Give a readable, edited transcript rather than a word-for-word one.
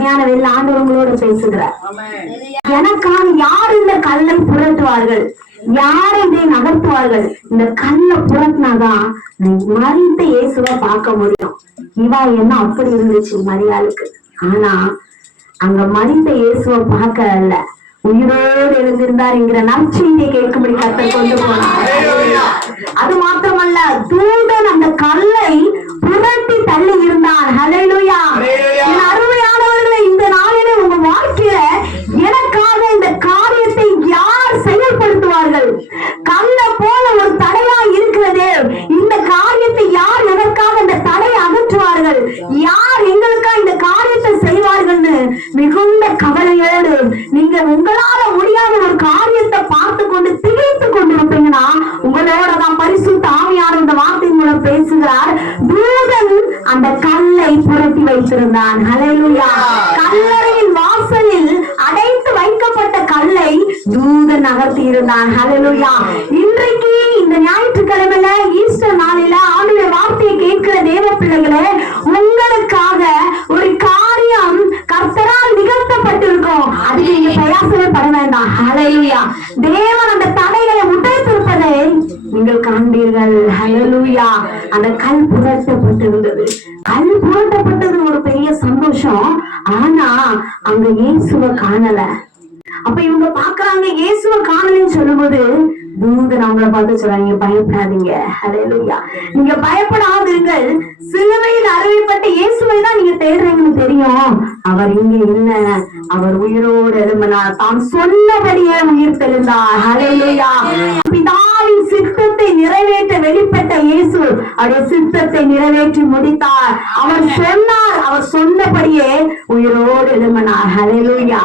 அருமையான வெளில ஆண்டவங்களோட பேசுகிறார். எனக்காக யார் இந்த கல்லை புரட்டுவார்கள், யாரை இதை நகர்த்துவார்கள்? இந்த கல்லை புரட்டினாதான் மரித்த இயேசுவை பார்க்க முடியும். இவா என்ன அப்படி இருந்துச்சு மரியாளுக்கு. ஆனா அங்க மரித்த இயேசுவை பார்க்கல, உயிரோடு எழுந்திருந்தார் என்கிற நற்செய்தியை கேட்கும்படி கர்த்தர் கொண்டு போனார். அது மாத்திரமல்ல, தூதன் அந்த கல்லை புரட்டி தள்ளி இருந்தான். ஹல்லேலூயா. அருமையானவர்களே, இந்த நாளிலே உங்க வாழ்க்கையில எனக்காக இந்த காரியத்தை யார் செயல்படுத்துவார்கள்? கல்ல போல ஒரு தடையா இருக்கிறது, இந்த காரியத்தை யார் எதற்காக இந்த தடையை அகற்றுவார்கள்? யார் எங்களுக்காக இந்த காரியத்தை செய்வார்கள்னு மிகுந்த கவலையோடு நீங்க உங்களால முடியாத ஒரு காரியத்தை பார்த்து கொண்டு திகைத்து கொண்டிருப்பீங்கன்னா, உங்களோட தான் பரிசுத்த ஆவியானவர் இந்த வார்த்தை மூலம் பேசுகிறார். தூதன் அந்த கல்லை புரட்டி வைத்திருந்தான். ஹல்லேலூயா. கல்லறையின் வாசலில் அடைத்து வைக்கப்பட்ட கல்லை தூதன் நகர்த்தி இருந்தான். ஹல்லேலூயா. இன்றைக்கு இந்த ஞாயிற்றுக்கிழமையில ஈஸ்டர் நாளில ஆண்டுடைய வார்த்தையை கேட்கிற தேவ பிள்ளைகளே, உங்களுக்காக ஒரு காரியம் கர்த்தரால் நிகழ்த்தப்பட்டிருக்கும். அதுக்கு நீங்க பிரயாசமே பட வேண்டாம். ஹல்லேலூயா. தேவன் அந்த தடைகளை உடைத்திருப்பதை நீங்கள் காண்பீர்கள். ஹல்லேலூயா. அந்த கல் புரட்டப்பட்டிருந்தது. கல் புரட்டப்பட்டது ஒரு பெரிய சந்தோஷம். ஆனா அங்க இயேசுவை காணல. அப்ப இவங்க பாக்குறாங்க, இயேசுவை காணலன்னு சொல்லும்போது தூதன் அவங்கள பார்த்து சொல்றாங்க, பயப்படாதீங்க. ஹல்லேலூயா. நீங்க பயப்படாதீர்கள், சிலுவையில் அறையப்பட்ட இயேசுவை தான் நீங்க தேடுறீங்கன்னு தெரியும். அவர் இங்க இல்ல, அவர் உயிரோடு எழும்பினார், தாம் சொன்னபடியே உயிர் தெளிந்தார். ஹல்லேலூயா. பிதாவின் சித்தத்தை நிறைவேற்ற வெளிப்பட்ட இயேசு அவருடைய சித்தத்தை நிறைவேற்றி முடித்தார். அவர் சொன்னார், அவர் சொன்னபடியே உயிரோடு எழும்பினார். ஹல்லேலூயா.